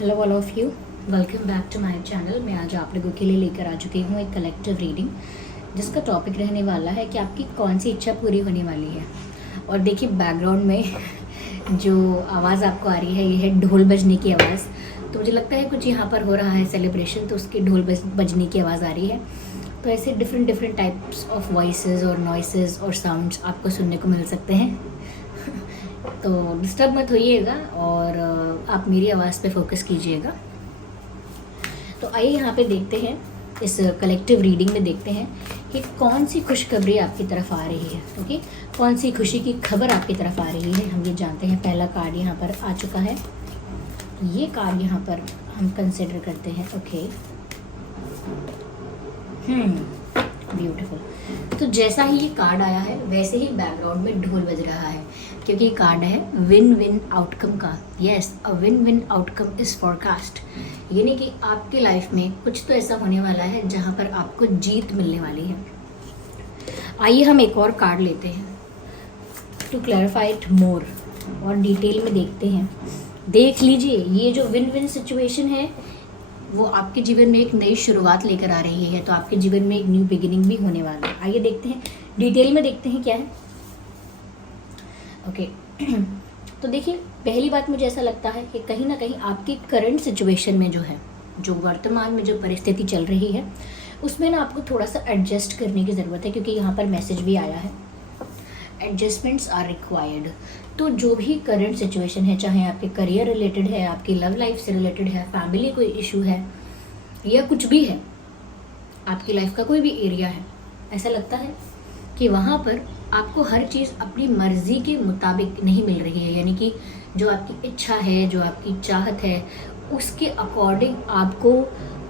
Hello all of you, welcome back to my channel. मैं आज आप लोगों के लिए लेकर आ चुकी हूँ एक कलेक्टिव रीडिंग, जिसका टॉपिक रहने वाला है कि आपकी कौन सी इच्छा पूरी होने वाली है। और देखिए, बैकग्राउंड में जो आवाज़ आपको आ रही है ये है ढोल बजने की आवाज़। तो मुझे लगता है कुछ यहाँ पर हो रहा है सेलिब्रेशन, तो उसकी ढोल बजने की आवाज़ आ रही है। तो ऐसे डिफरेंट टाइप्स ऑफ वॉइसेस और नॉइसेस और साउंड्स आपको सुनने को मिल सकते हैं। तो डिस्टर्ब मत होइएगा और आप मेरी आवाज़ पे फोकस कीजिएगा। तो आइए यहाँ पे देखते हैं, इस कलेक्टिव रीडिंग में देखते हैं कि कौन सी खुशखबरी आपकी तरफ आ रही है। ओके, कौन सी खुशी की खबर आपकी तरफ आ रही है, हम ये जानते हैं। पहला कार्ड यहाँ पर आ चुका है, ये कार्ड यहाँ पर हम कंसिडर करते हैं। Okay, beautiful. तो जैसा ही ये कार्ड आया है वैसे ही बैकग्राउंड में ढोल बज रहा है, क्योंकि ये कार्ड है विन विन आउटकम का। Yes, a win win outcome is forecast, यानी कि आपकी लाइफ में कुछ तो ऐसा होने वाला है जहाँ पर आपको जीत मिलने वाली है। आइए हम एक और कार्ड लेते हैं टू क्लैरिफाई इट मोर, और डिटेल में देखते हैं। देख लीजिए, ये जो विन विन सिचुएशन है वो आपके जीवन में एक नई शुरुआत लेकर आ रही है। तो आपके जीवन में एक न्यू बिगिनिंग भी होने वाला है। आइए देखते हैं, डिटेल में देखते हैं क्या है। ओके तो देखिए, पहली बात मुझे ऐसा लगता है कि कहीं ना कहीं आपकी करंट सिचुएशन में जो है, जो वर्तमान में जो परिस्थिति चल रही है, उसमें ना आपको थोड़ा सा एडजस्ट करने की ज़रूरत है, क्योंकि यहाँ पर मैसेज भी आया है, एडजस्टमेंट्स आर रिक्वायर्ड। तो जो भी करंट सिचुएशन है, चाहे आपके करियर रिलेटेड है, आपकी लव लाइफ से रिलेटेड है, फैमिली कोई इशू है, या कुछ भी है, आपकी लाइफ का कोई भी एरिया है, ऐसा लगता है कि वहाँ पर आपको हर चीज़ अपनी मर्जी के मुताबिक नहीं मिल रही है। यानी कि जो आपकी इच्छा है, जो आपकी चाहत है, उसके अकॉर्डिंग आपको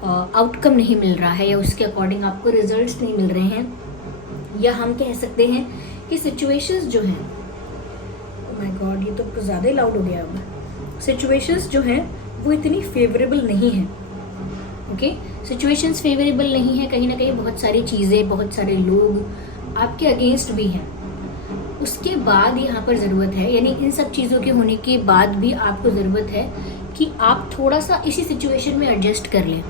आउटकम नहीं मिल रहा है, या उसके अकॉर्डिंग आपको रिजल्ट्स नहीं मिल रहे हैं। या हम कह सकते हैं कि सिचुएशंस जो हैं, ओह माय गॉड, ये तो ज़्यादा ही लाउड हो गया अब। सिचुएशंस जो हैं वो इतनी फेवरेबल नहीं हैं। ओके, सिचुएशंस फेवरेबल नहीं है, कहीं ना कहीं बहुत सारी चीज़ें, बहुत सारे लोग आपके अगेंस्ट भी हैं। उसके बाद यहाँ पर ज़रूरत है, यानी इन सब चीज़ों के होने के बाद भी आपको ज़रूरत है कि आप थोड़ा सा इसी सिचुएशन में एडजस्ट कर लें।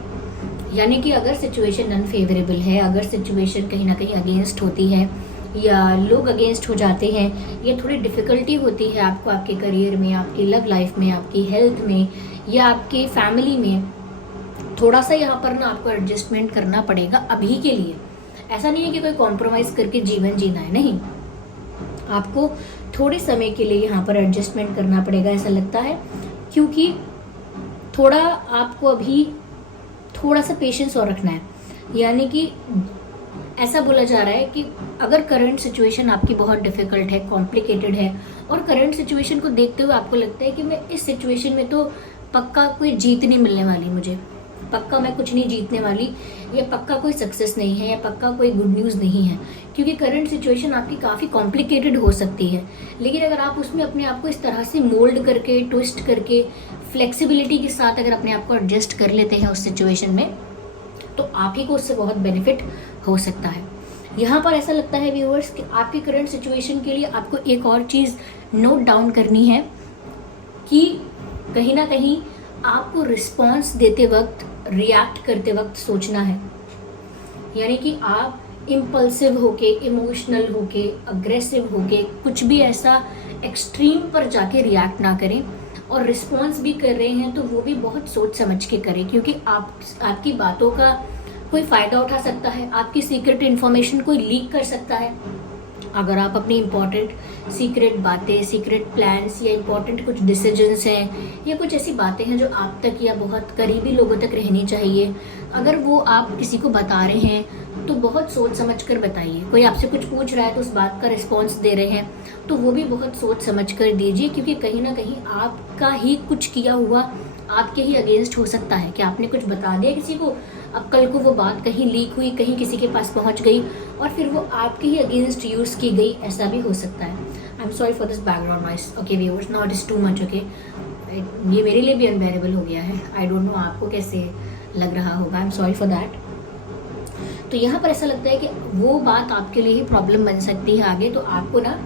यानी कि अगर सिचुएशन अनफेवरेबल है, अगर सिचुएशन कहीं ना कहीं अगेंस्ट होती है, या लोग अगेंस्ट हो जाते हैं, या थोड़ी डिफ़िकल्टी होती है आपको आपके करियर में, आपकी लव लाइफ में, आपकी हेल्थ में, या आपके फैमिली में, थोड़ा सा यहाँ पर ना आपको एडजस्टमेंट करना पड़ेगा अभी के लिए। ऐसा नहीं है कि कोई कॉम्प्रोमाइज़ करके जीवन जीना है, नहीं, आपको थोड़े समय के लिए यहाँ पर एडजस्टमेंट करना पड़ेगा, ऐसा लगता है। क्योंकि थोड़ा आपको अभी थोड़ा सा पेशेंस और रखना है। यानी कि ऐसा बोला जा रहा है कि अगर करंट सिचुएशन आपकी बहुत डिफ़िकल्ट है, कॉम्प्लिकेटेड है, और करंट सिचुएशन को देखते हुए आपको लगता है कि मैं इस सिचुएशन में तो पक्का कोई जीत नहीं मिलने वाली, मुझे पक्का मैं कुछ नहीं जीतने वाली, या पक्का कोई सक्सेस नहीं है, या पक्का कोई गुड न्यूज़ नहीं है, क्योंकि करंट सिचुएशन आपकी काफ़ी कॉम्प्लिकेटेड हो सकती है। लेकिन अगर आप उसमें अपने आप को इस तरह से मोल्ड करके, ट्विस्ट करके, फ्लेक्सिबिलिटी के साथ अगर अपने आप को एडजस्ट कर लेते हैं उस सिचुएशन में, तो आप ही को उससे बहुत बेनिफिट हो सकता है। यहाँ पर ऐसा लगता है व्यूअर्स कि आपकी करंट सिचुएशन के लिए आपको एक और चीज़ नोट डाउन करनी है कि कहीं ना कहीं आपको रिस्पॉन्स देते वक्त, रिएक्ट करते वक्त सोचना है। यानी कि आप इम्पल्सिव होके, इमोशनल होके, अग्रेसिव होके कुछ भी ऐसा एक्सट्रीम पर जाके रिएक्ट ना करें, और रिस्पॉन्स भी कर रहे हैं तो वो भी बहुत सोच समझ के करें, क्योंकि आपकी बातों का कोई फ़ायदा उठा सकता है, आपकी सीक्रेट इन्फॉर्मेशन कोई लीक कर सकता है। अगर आप अपनी इम्पॉर्टेंट सीक्रेट बातें, सीक्रेट प्लान्स, या इम्पॉर्टेंट कुछ डिसीजंस हैं, या कुछ ऐसी बातें हैं जो आप तक या बहुत करीबी लोगों तक रहनी चाहिए, अगर वो आप किसी को बता रहे हैं तो बहुत सोच समझ कर बताइए। कोई आपसे कुछ पूछ रहा है तो उस बात का रिस्पॉन्स दे रहे हैं तो वो भी बहुत सोच समझ कर दीजिए, क्योंकि कहीं ना कहीं आपका ही कुछ किया हुआ आपके ही अगेंस्ट हो सकता है कि आपने कुछ बता दिया किसी को, अब कल को वो बात कहीं लीक हुई, कहीं किसी के पास पहुंच गई, और फिर वो आपके ही अगेंस्ट यूज़ की गई, ऐसा भी हो सकता है। I am sorry for this background noise. Okay viewers, now it is too much. Okay, ये मेरे लिए भी अनबेरेबल हो गया है। आई डोंट नो आपको कैसे लग रहा होगा, I am sorry for that. तो यहाँ पर ऐसा लगता है कि वो बात आपके लिए ही प्रॉब्लम बन सकती है आगे। तो आपको ना,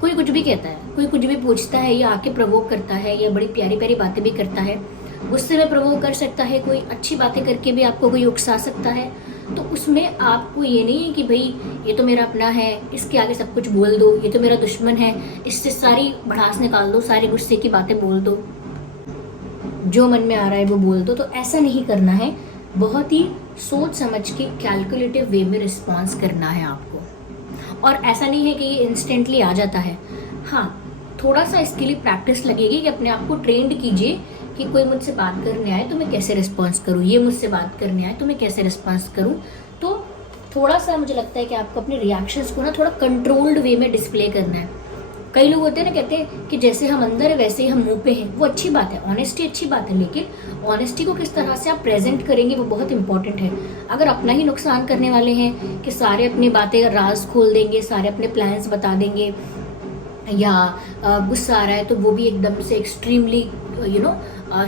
कोई कुछ भी कहता है, कोई कुछ भी पूछता है, या आके प्रवोक करता है, या बड़ी प्यारी प्यारी बातें भी करता है, गुस्से में प्रवोक कर सकता है, कोई अच्छी बातें करके भी आपको कोई उकसा सकता है। तो उसमें आपको ये नहीं है कि भाई ये तो मेरा अपना है, इसके आगे सब कुछ बोल दो, ये तो मेरा दुश्मन है, इससे सारी भड़ास निकाल दो, सारी गुस्से की बातें बोल दो, जो मन में आ रहा है वो बोल दो। तो ऐसा नहीं करना है, बहुत ही सोच समझ के कैलकुलेटिव वे में रिस्पॉन्स करना है आपको। और ऐसा नहीं है कि ये इंस्टेंटली आ जाता है, हाँ थोड़ा सा इसके लिए प्रैक्टिस लगेगी कि अपने आप को ट्रेंड कीजिए कि कोई मुझसे बात करने आए तो मैं कैसे रिस्पॉन्स करूँ, ये मुझसे बात करने आए तो मैं कैसे रिस्पॉन्स करूँ। तो थोड़ा सा मुझे लगता है कि आपको अपने रिएक्शंस को ना थोड़ा कंट्रोल्ड वे में डिस्प्ले करना है। कई लोग होते हैं ना, कहते हैं कि जैसे हम अंदर है वैसे ही हम मुंह पे हैं, वो अच्छी बात है, ऑनेस्टी अच्छी बात है, लेकिन ऑनेस्टी को किस तरह से आप प्रेजेंट करेंगे वो बहुत इंपॉर्टेंट है। अगर अपना ही नुकसान करने वाले हैं कि सारे अपनी बातें राज खोल देंगे, सारे अपने प्लान्स बता देंगे, या गुस्सा आ रहा है तो वो भी एकदम से एक्सट्रीमली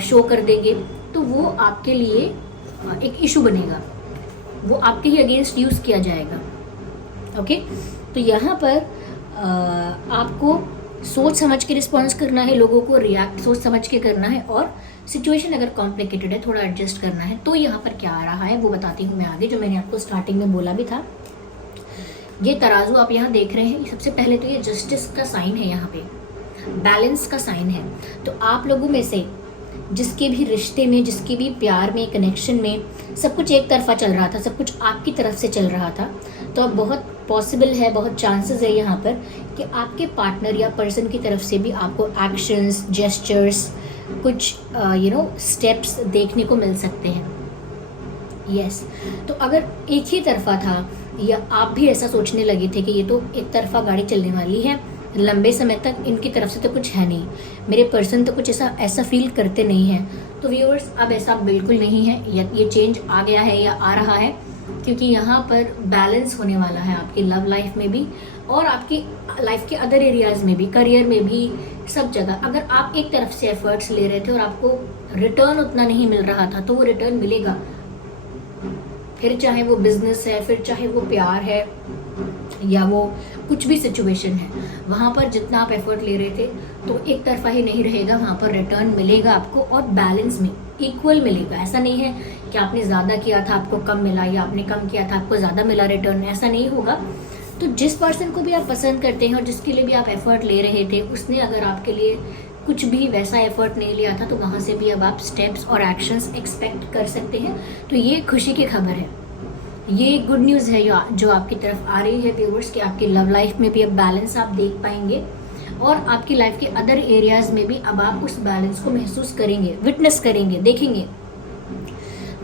शो कर देंगे, तो वो आपके लिए एक इशू बनेगा, वो आपके ही अगेंस्ट यूज़ किया जाएगा। ओके, तो यहाँ पर आपको सोच समझ के रिस्पॉन्स करना है, लोगों को रिएक्ट सोच समझ के करना है, और सिचुएशन अगर कॉम्प्लिकेटेड है थोड़ा एडजस्ट करना है। तो यहाँ पर क्या आ रहा है वो बताती हूँ मैं आगे, जो मैंने आपको स्टार्टिंग में बोला भी था। ये तराजू आप यहाँ देख रहे हैं, सबसे पहले तो ये जस्टिस का साइन है, यहाँ पे बैलेंस का साइन है। तो आप लोगों में से जिसके भी रिश्ते में, जिसके भी प्यार में, कनेक्शन में सब कुछ एक तरफा चल रहा था, सब कुछ आपकी तरफ से चल रहा था, तो अब बहुत पॉसिबल है, बहुत चांसेस है यहाँ पर कि आपके पार्टनर या पर्सन की तरफ से भी आपको एक्शंस, जेस्चर्स, कुछ स्टेप्स देखने को मिल सकते हैं। यस, तो अगर एक ही तरफा था या आप भी ऐसा सोचने लगे थे कि ये तो एक तरफा गाड़ी चलने वाली है, लंबे समय तक इनकी तरफ से तो कुछ है नहीं, मेरे पर्सन तो कुछ ऐसा फील करते नहीं हैं, तो व्यूअर्स अब ऐसा बिल्कुल नहीं है। ये चेंज आ गया है या आ रहा है, क्योंकि यहाँ पर बैलेंस होने वाला है आपकी लव लाइफ में भी और आपकी लाइफ के अदर एरियाज में भी, करियर में भी, सब जगह। अगर आप एक तरफ से एफर्ट्स ले रहे थे और आपको रिटर्न उतना नहीं मिल रहा था, तो वो रिटर्न मिलेगा। फिर चाहे वो बिजनेस है, फिर चाहे वो प्यार है, या वो कुछ भी सिचुएशन है, वहाँ पर जितना आप एफर्ट ले रहे थे तो एक तरफा ही नहीं रहेगा, वहाँ पर रिटर्न मिलेगा आपको, और बैलेंस में इक्वल मिलेगा। ऐसा नहीं है कि आपने ज़्यादा किया था आपको कम मिला, या आपने कम किया था आपको ज़्यादा मिला रिटर्न, ऐसा नहीं होगा। तो जिस पर्सन को भी आप पसंद करते हैं और जिसके लिए भी आप एफर्ट ले रहे थे, उसने अगर आपके लिए कुछ भी वैसा एफर्ट नहीं लिया था, तो वहाँ से भी अब आप स्टेप्स और एक्शंस एक्सपेक्ट कर सकते हैं। तो ये खुशी की खबर है, ये गुड न्यूज़ है जो आपकी तरफ आ रही है व्यूअर्स, कि आपकी लव लाइफ में भी अब बैलेंस आप देख पाएंगे, और आपकी लाइफ के अदर एरियाज में भी अब आप उस बैलेंस को महसूस करेंगे, विटनेस करेंगे, देखेंगे।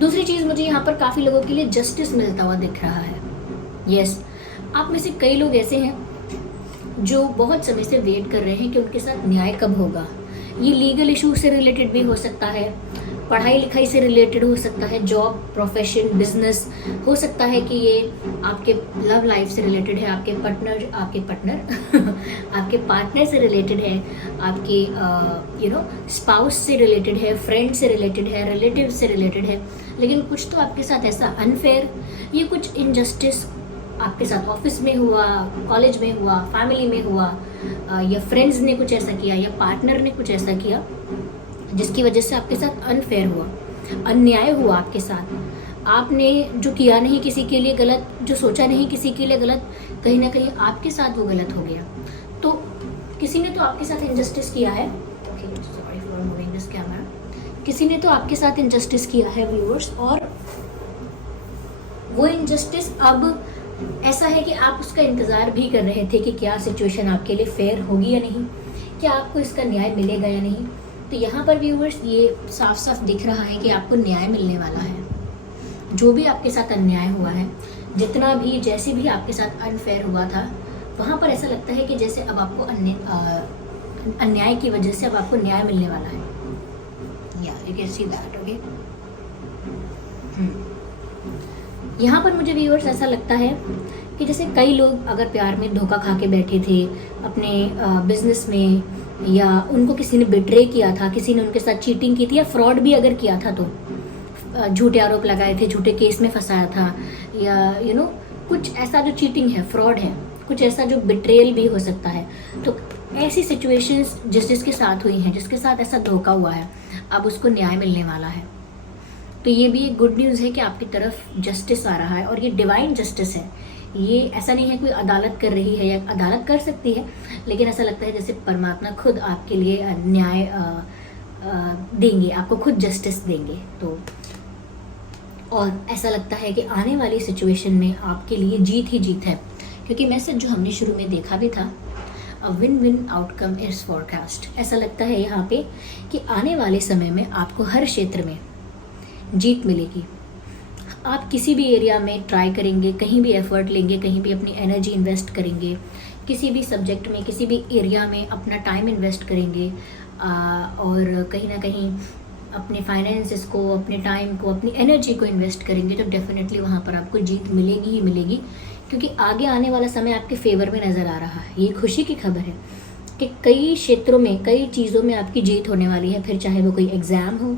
दूसरी चीज़, मुझे यहाँ पर काफ़ी लोगों के लिए जस्टिस मिलता हुआ दिख रहा है। यस, आप में से कई लोग ऐसे हैं जो बहुत समय से वेट कर रहे हैं कि उनके साथ न्याय कब होगा। ये लीगल इशू से रिलेटेड भी हो सकता है, पढ़ाई लिखाई से रिलेटेड हो सकता है, जॉब, प्रोफेशन, बिजनेस, हो सकता है कि ये आपके लव लाइफ से रिलेटेड है, आपके पार्टनर आपके पार्टनर से रिलेटेड है, आपके स्पाउस से रिलेटेड है, फ्रेंड से रिलेटेड है, रिलेटिव से रिलेटेड है। लेकिन कुछ तो आपके साथ ऐसा अनफेयर, ये कुछ इनजस्टिस आपके साथ ऑफिस में हुआ, कॉलेज में हुआ, फैमिली में हुआ, या फ्रेंड्स ने कुछ ऐसा किया, या पार्टनर ने कुछ ऐसा किया जिसकी वजह से आपके साथ अनफेयर हुआ, अन्याय हुआ आपके साथ। आपने जो किया नहीं किसी के लिए गलत, जो सोचा नहीं किसी के लिए गलत, कहीं ना कहीं आपके साथ वो गलत हो गया। तो किसी ने तो आपके साथ इनजस्टिस किया है, sorry for moving this camera, किसी ने तो आपके साथ इनजस्टिस किया है व्यूअर्स, और वो इनजस्टिस अब ऐसा है कि आप उसका इंतज़ार भी कर रहे थे कि क्या सिचुएशन आपके लिए फेयर होगी या नहीं, क्या आपको इसका न्याय मिलेगा या नहीं। तो यहाँ पर व्यूअर्स ये साफ साफ दिख रहा है कि आपको न्याय मिलने वाला है। जो भी आपके साथ अन्याय हुआ है, जितना भी, जैसे भी आपके साथ अनफेयर हुआ था, वहाँ पर ऐसा लगता है कि जैसे अब आपको अन्याय की वजह से अब आपको न्याय मिलने वाला है। या you can see that. Okay, यहाँ पर मुझे व्यूअर्स ऐसा लगता है कि जैसे कई लोग अगर प्यार में धोखा खा के बैठे थे अपने बिजनेस में, या उनको किसी ने बिट्रे किया था, किसी ने उनके साथ चीटिंग की थी, या फ्रॉड भी अगर किया था, तो झूठे आरोप लगाए थे, झूठे केस में फंसाया था, या कुछ ऐसा जो चीटिंग है, फ्रॉड है, कुछ ऐसा जो बिट्रेयल भी हो सकता है। तो ऐसी सिचुएशंस जिसके साथ हुई हैं, जिसके साथ ऐसा धोखा हुआ है, अब उसको न्याय मिलने वाला है। तो ये भी एक गुड न्यूज़ है कि आपकी तरफ जस्टिस आ रहा है, और ये डिवाइन जस्टिस है। ये ऐसा नहीं है कोई अदालत कर रही है, या अदालत कर सकती है, लेकिन ऐसा लगता है जैसे परमात्मा खुद आपके लिए न्याय देंगे, आपको खुद जस्टिस देंगे। तो और ऐसा लगता है कि आने वाली सिचुएशन में आपके लिए जीत ही जीत है, क्योंकि मैसेज जो हमने शुरू में देखा भी था, a win win outcome is forecast. ऐसा लगता है यहाँ पे कि आने वाले समय में आपको हर क्षेत्र में जीत मिलेगी। आप किसी भी एरिया में ट्राई करेंगे, कहीं भी एफर्ट लेंगे, कहीं भी अपनी एनर्जी इन्वेस्ट करेंगे, किसी भी सब्जेक्ट में, किसी भी एरिया में अपना टाइम इन्वेस्ट करेंगे, और कहीं ना कहीं अपने फाइनेंसेस को, अपने टाइम को, अपनी एनर्जी को इन्वेस्ट करेंगे, तो डेफिनेटली वहाँ पर आपको जीत मिलेगी ही मिलेगी, क्योंकि आगे आने वाला समय आपके फेवर में नज़र आ रहा है। ये खुशी की खबर है कि कई क्षेत्रों में, कई चीज़ों में आपकी जीत होने वाली है। फिर चाहे वो कोई एग्ज़ाम हो,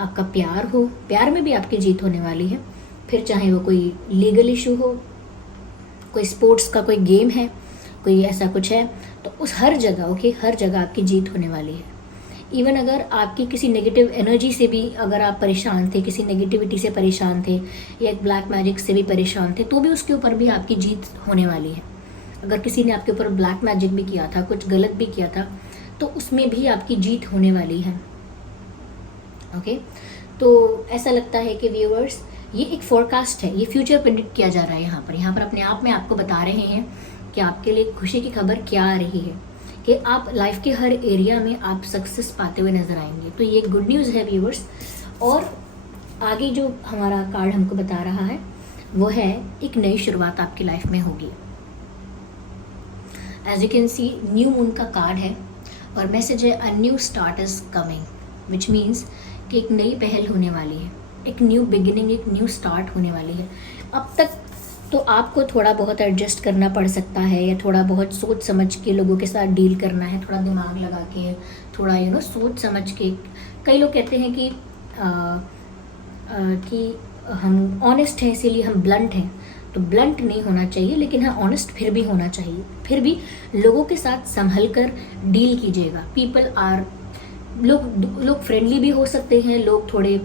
आपका प्यार हो, प्यार में भी आपकी जीत होने वाली है। फिर चाहे वो कोई लीगल इशू हो, कोई स्पोर्ट्स का कोई गेम है, कोई ऐसा कुछ है, तो उस हर जगह हर जगह आपकी जीत होने वाली है। इवन अगर आपकी किसी नेगेटिव एनर्जी से भी अगर आप परेशान थे, किसी नेगेटिविटी से परेशान थे, या एक ब्लैक मैजिक से भी परेशान थे, तो भी उसके ऊपर भी आपकी जीत होने वाली है। अगर किसी ने आपके ऊपर ब्लैक मैजिक भी किया था, कुछ गलत भी किया था, तो उसमें भी आपकी जीत होने वाली है। ओके, तो ऐसा लगता है कि व्यूअर्स, ये एक फोरकास्ट है, ये फ्यूचर प्रेडिक्ट किया जा रहा है। यहाँ पर अपने आप में आपको बता रहे हैं कि आपके लिए खुशी की खबर क्या आ रही है, कि आप लाइफ के हर एरिया में आप सक्सेस पाते हुए नजर आएंगे। तो ये गुड न्यूज़ है व्यूअर्स। और आगे जो हमारा कार्ड हमको बता रहा है वो है एक नई शुरुआत आपकी लाइफ में होगी। As you can see, new moon का कार्ड है और मैसेज है a new start is coming, which means कि एक नई पहल होने वाली है, एक न्यू बिगिनिंग, एक न्यू स्टार्ट होने वाली है। अब तक तो आपको थोड़ा बहुत एडजस्ट करना पड़ सकता है, या थोड़ा बहुत सोच समझ के लोगों के साथ डील करना है, थोड़ा दिमाग लगा के, थोड़ा सोच समझ के। कई लोग कहते हैं कि हम ऑनेस्ट हैं इसीलिए हम ब्लंट हैं, तो ब्लंट नहीं होना चाहिए, लेकिन हाँ ऑनेस्ट फिर भी होना चाहिए। फिर भी लोगों के साथ संभल कर डील कीजिएगा। पीपल आर, लोग फ्रेंडली भी हो सकते हैं, लोग थोड़े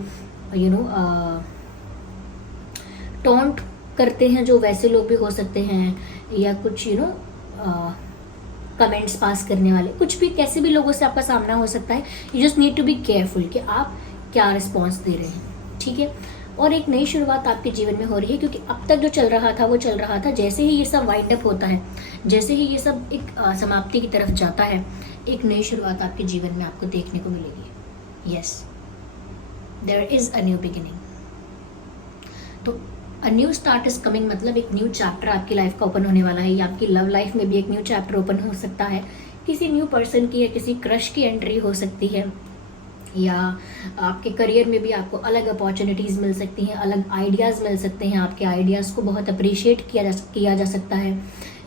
टॉन्ट करते हैं, जो वैसे लोग भी हो सकते हैं, या कुछ कमेंट्स पास करने वाले, कुछ भी, कैसे भी लोगों से आपका सामना हो सकता है। You just need to be careful कि आप क्या रिस्पॉन्स दे रहे हैं, ठीक है। और एक नई शुरुआत आपके जीवन में हो रही है, क्योंकि अब तक जो चल रहा था वो चल रहा था। जैसे ही ये सब वाइंड अप होता है, जैसे ही ये सब एक समाप्ति की तरफ जाता है, एक नई शुरुआत आपके जीवन में आपको देखने को मिलेगी। Yes, there is a new beginning. तो a new start is coming मतलब एक न्यू चैप्टर आपकी लाइफ का ओपन होने वाला है, या आपकी लव लाइफ में भी एक न्यू चैप्टर ओपन हो सकता है। किसी न्यू पर्सन की या किसी क्रश की एंट्री हो सकती है, या आपके करियर में भी आपको अलग अपॉर्चुनिटीज़ मिल सकती हैं, अलग आइडियाज़ मिल सकते हैं। आपके आइडियाज़ को बहुत अप्रिशिएट किया जा सकता है,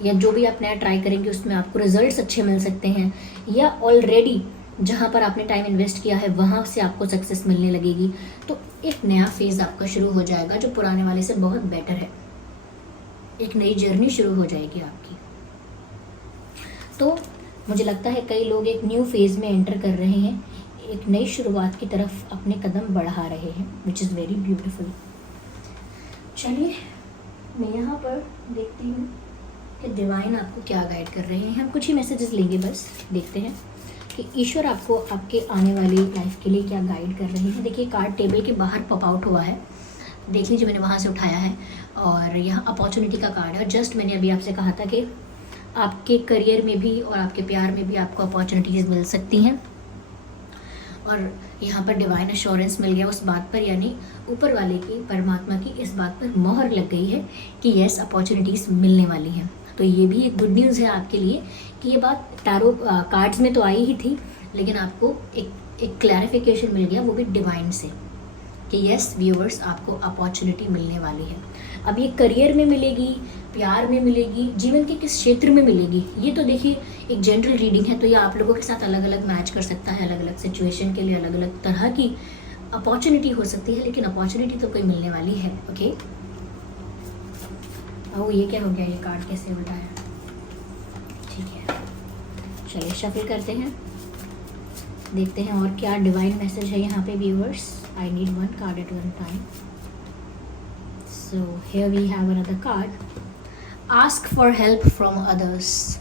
या जो भी आप नया ट्राई करेंगे उसमें आपको रिजल्ट्स अच्छे मिल सकते हैं, या ऑलरेडी जहाँ पर आपने टाइम इन्वेस्ट किया है वहाँ से आपको सक्सेस मिलने लगेगी। तो एक नया फेज़ आपका शुरू हो जाएगा जो पुराने वाले से बहुत बेटर है। एक नई जर्नी शुरू हो जाएगी आपकी। तो मुझे लगता है कई लोग एक न्यू फेज़ में एंटर कर रहे हैं, एक नई शुरुआत की तरफ अपने कदम बढ़ा रहे हैं, विच इज़ वेरी ब्यूटिफुल। चलिए मैं यहाँ पर देखती हूँ कि डिवाइन आपको क्या गाइड कर रहे हैं। हम कुछ ही मैसेजेस लेंगे, बस देखते हैं कि ईश्वर आपको आपके आने वाली लाइफ के लिए क्या गाइड कर रहे हैं। देखिए कार्ड टेबल के बाहर पॉप आउट हुआ है, देख लीजिए, मैंने वहाँ से उठाया है, और यहाँ अपॉर्चुनिटी का कार्ड है। और जस्ट मैंने अभी आपसे कहा था कि आपके करियर में भी और आपके प्यार में भी आपको अपॉर्चुनिटीज़ मिल सकती हैं, और यहाँ पर डिवाइन एश्योरेंस मिल गया उस बात पर, यानी ऊपर वाले की, परमात्मा की इस बात पर मोहर लग गई है कि यस अपॉर्चुनिटीज़ मिलने वाली हैं। तो ये भी एक गुड न्यूज़ है आपके लिए कि ये बात टैरो कार्ड्स में तो आई ही थी, लेकिन आपको एक क्लैरिफिकेशन मिल गया, वो भी डिवाइन से, कि यस व्यूअर्स आपको अपॉर्चुनिटी मिलने वाली है। अब ये करियर में मिलेगी, प्यार में मिलेगी, जीवन के किस क्षेत्र में मिलेगी, ये तो देखिए एक जनरल रीडिंग है, तो ये आप लोगों के साथ अलग अलग मैच कर सकता है, अलग अलग सिचुएशन के लिए अलग अलग तरह की अपॉर्चुनिटी हो सकती है, लेकिन अपॉर्चुनिटी तो कोई मिलने वाली है। ओके, ओह ये क्या हो गया, ये कार्ड कैसे उल्टा है, ठीक है चलिए शफल करते हैं। देखते हैं और क्या डिवाइन मैसेज है यहाँ पे viewers. I need one card at one time. So here we have another card. Ask for help from others.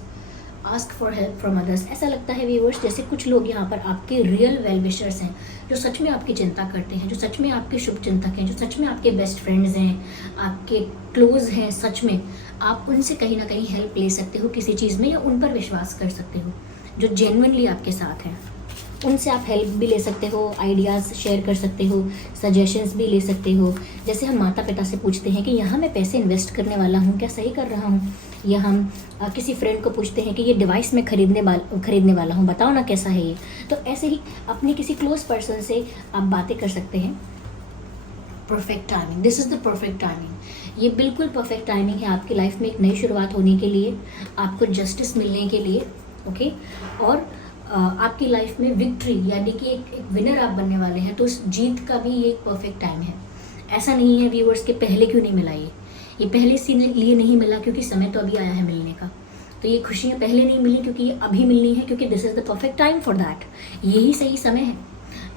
Ask for help from others. ऐसा लगता है व्यूअर्स जैसे कुछ लोग यहाँ पर आपके रियल वेल विशर्स हैं, जो सच में आपकी चिंता करते हैं, जो सच में आपके शुभ चिंतक हैं, जो सच में आपके बेस्ट फ्रेंड्स हैं, आपके क्लोज हैं. सच में आप उनसे कहीं ना कहीं हेल्प ले सकते हो किसी चीज़ में, या उन पर विश्वास कर सकते हो जो जेन्युइनली आपके साथ हैं. उनसे आप हेल्प भी ले सकते हो, आइडियाज़ शेयर कर सकते हो, सजेशंस भी ले सकते हो. जैसे हम माता पिता से पूछते हैं कि यहाँ मैं पैसे इन्वेस्ट करने वाला हूँ, क्या सही कर रहा हूँ, या हम किसी फ्रेंड को पूछते हैं कि ये डिवाइस मैं खरीदने वाला हूँ, बताओ ना कैसा है ये. तो ऐसे ही अपने किसी क्लोज पर्सन से आप बातें कर सकते हैं. Perfect timing. This is the perfect timing. ये बिल्कुल परफेक्ट टाइमिंग है आपकी लाइफ में एक नई शुरुआत होने के लिए, आपको जस्टिस मिलने के लिए. ओके. और आपकी लाइफ में विक्ट्री यानी कि एक विनर आप बनने वाले हैं. तो उस जीत का भी ये एक परफेक्ट टाइम है. ऐसा नहीं है व्यूअर्स के पहले क्यों नहीं मिला, ये पहले इसीलिए नहीं मिला क्योंकि समय तो अभी आया है मिलने का. तो ये खुशियाँ पहले नहीं मिली क्योंकि ये अभी मिलनी है, क्योंकि this is the perfect time for that. यही सही समय है.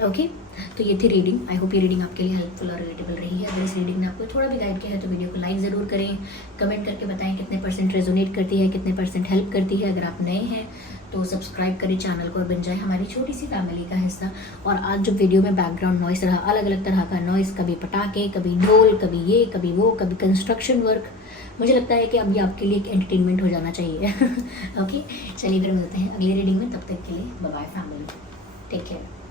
ओके. तो ये थी रीडिंग. आई होप ये रीडिंग आपके लिए हेल्पफुल और रिलेटेबल रही है. अगर इस रीडिंग ने आपको थोड़ा भी गाइड किया है तो वीडियो को लाइक ज़रूर करें. कमेंट करके बताएं कितने % रेजोनेट करती है, कितने % हेल्प करती है. अगर आप नए हैं तो सब्सक्राइब करें चैनल को और बन जाए हमारी छोटी सी फैमिली का हिस्सा. और आज जो वीडियो में बैकग्राउंड नॉइस रहा, अलग अलग तरह का नॉइस, कभी पटाखे, कभी ढोल, कभी ये, कभी वो, कभी कंस्ट्रक्शन वर्क, मुझे लगता है कि अभी आपके लिए एक एंटरटेनमेंट हो जाना चाहिए. ओके. चलिए फिर मिलते हैं अगली रीडिंग में. तब तक के लिए bye bye family. Take care.